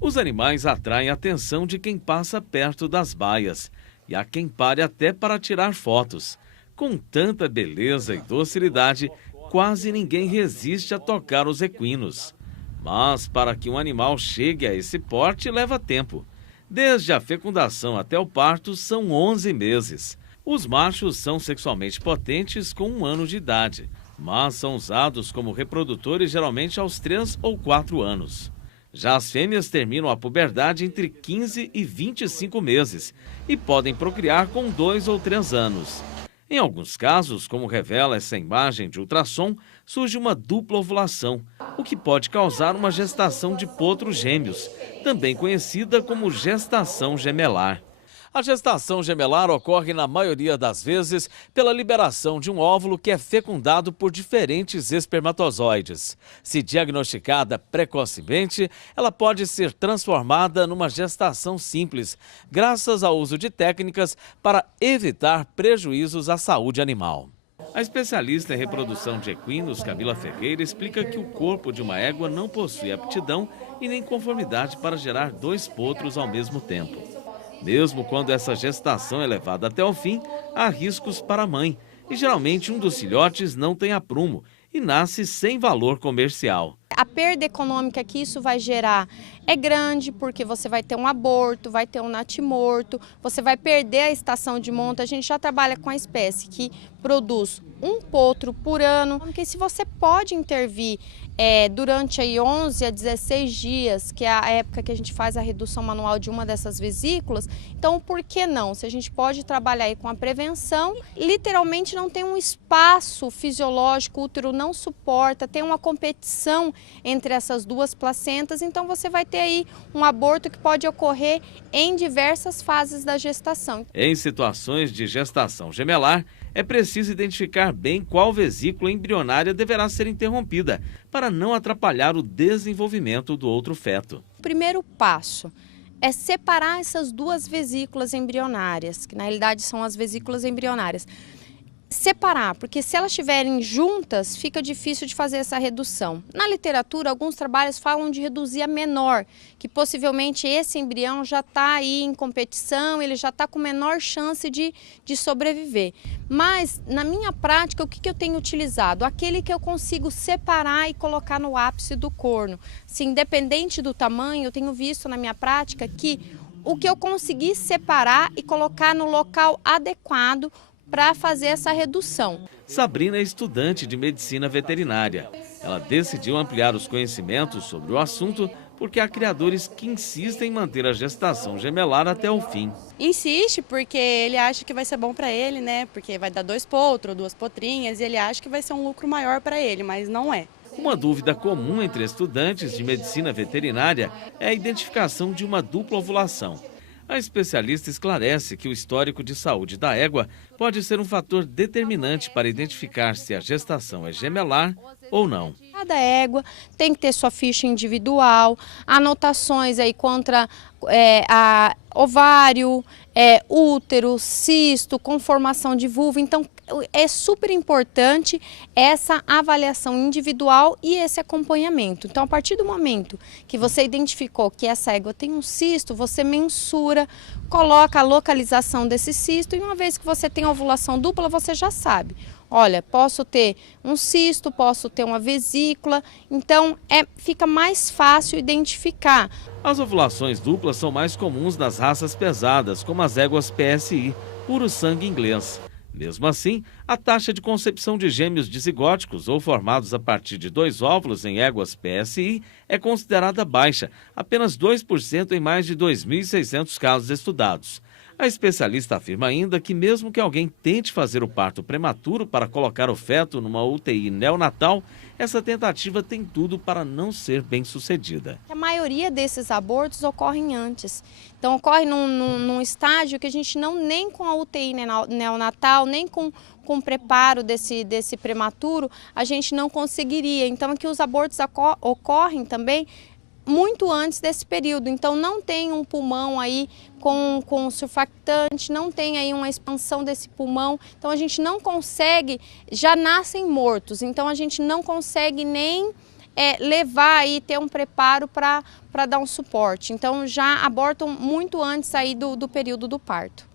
Os animais atraem a atenção de quem passa perto das baias e há quem pare até para tirar fotos. Com tanta beleza e docilidade, quase ninguém resiste a tocar os equinos. Mas para que um animal chegue a esse porte leva tempo. Desde a fecundação até o parto são 11 meses. Os machos são sexualmente potentes com 1 ano de idade, mas são usados como reprodutores geralmente aos 3 ou 4 anos. Já as fêmeas terminam a puberdade entre 15 e 25 meses e podem procriar com 2 ou 3 anos. Em alguns casos, como revela essa imagem de ultrassom, surge uma dupla ovulação, o que pode causar uma gestação de potros gêmeos, também conhecida como gestação gemelar. A gestação gemelar ocorre, na maioria das vezes, pela liberação de um óvulo que é fecundado por diferentes espermatozoides. Se diagnosticada precocemente, ela pode ser transformada numa gestação simples, graças ao uso de técnicas para evitar prejuízos à saúde animal. A especialista em reprodução de equinos, Camila Ferreira, explica que o corpo de uma égua não possui aptidão e nem conformidade para gerar 2 potros ao mesmo tempo. Mesmo quando essa gestação é levada até o fim, há riscos para a mãe e geralmente um dos filhotes não tem aprumo e nasce sem valor comercial. A perda econômica que isso vai gerar é grande, porque você vai ter um aborto, vai ter um natimorto, você vai perder a estação de monta. A gente já trabalha com a espécie que produz 1 potro por ano, porque se você pode intervir durante aí 11 a 16 dias, que é a época que a gente faz a redução manual de uma dessas vesículas, então por que não? Se a gente pode trabalhar aí com a prevenção, literalmente não tem um espaço fisiológico, o útero não suporta, tem uma competição entre essas 2 placentas, então você vai ter aí um aborto que pode ocorrer em diversas fases da gestação. Em situações de gestação gemelar, é preciso identificar bem qual vesícula embrionária deverá ser interrompida, para não atrapalhar o desenvolvimento do outro feto. O primeiro passo é separar essas 2 vesículas embrionárias, que na realidade são as vesículas embrionárias. Separar, porque se elas estiverem juntas, fica difícil de fazer essa redução. Na literatura, alguns trabalhos falam de reduzir a menor, que possivelmente esse embrião já está aí em competição, ele já está com menor chance de sobreviver. Mas, na minha prática, o que eu tenho utilizado? Aquele que eu consigo separar e colocar no ápice do corno. Se independente do tamanho, eu tenho visto na minha prática que o que eu consegui separar e colocar no local adequado para fazer essa redução. Sabrina é estudante de medicina veterinária. Ela decidiu ampliar os conhecimentos sobre o assunto porque há criadores que insistem em manter a gestação gemelar até o fim. Insiste porque ele acha que vai ser bom para ele, né? Porque vai dar 2 potros, 2 potrinhas e ele acha que vai ser um lucro maior para ele, mas não é. Uma dúvida comum entre estudantes de medicina veterinária é a identificação de uma dupla ovulação. A especialista esclarece que o histórico de saúde da égua pode ser um fator determinante para identificar se a gestação é gemelar ou não. Cada égua tem que ter sua ficha individual, anotações aí contra a ovário, útero, cisto, conformação de vulva. Então é super importante essa avaliação individual e esse acompanhamento. Então a partir do momento que você identificou que essa égua tem um cisto, você mensura, coloca a localização desse cisto e uma vez que você tem a ovulação dupla, você já sabe. Olha, posso ter um cisto, posso ter uma vesícula, então fica mais fácil identificar. As ovulações duplas são mais comuns nas raças pesadas, como as éguas PSI, puro sangue inglês. Mesmo assim, a taxa de concepção de gêmeos dizigóticos ou formados a partir de 2 óvulos em éguas PSI é considerada baixa, apenas 2% em mais de 2.600 casos estudados. A especialista afirma ainda que mesmo que alguém tente fazer o parto prematuro para colocar o feto numa UTI neonatal, essa tentativa tem tudo para não ser bem-sucedida. A maioria desses abortos ocorrem antes. Então ocorre num estágio que a gente nem com a UTI neonatal, nem com o preparo desse prematuro, a gente não conseguiria. Então aqui os abortos ocorrem também muito antes desse período, então não tem um pulmão aí com surfactante, não tem aí uma expansão desse pulmão, então a gente não consegue, já nascem mortos, então a gente não consegue nem levar e ter um preparo para dar um suporte. Então já abortam muito antes aí do período do parto.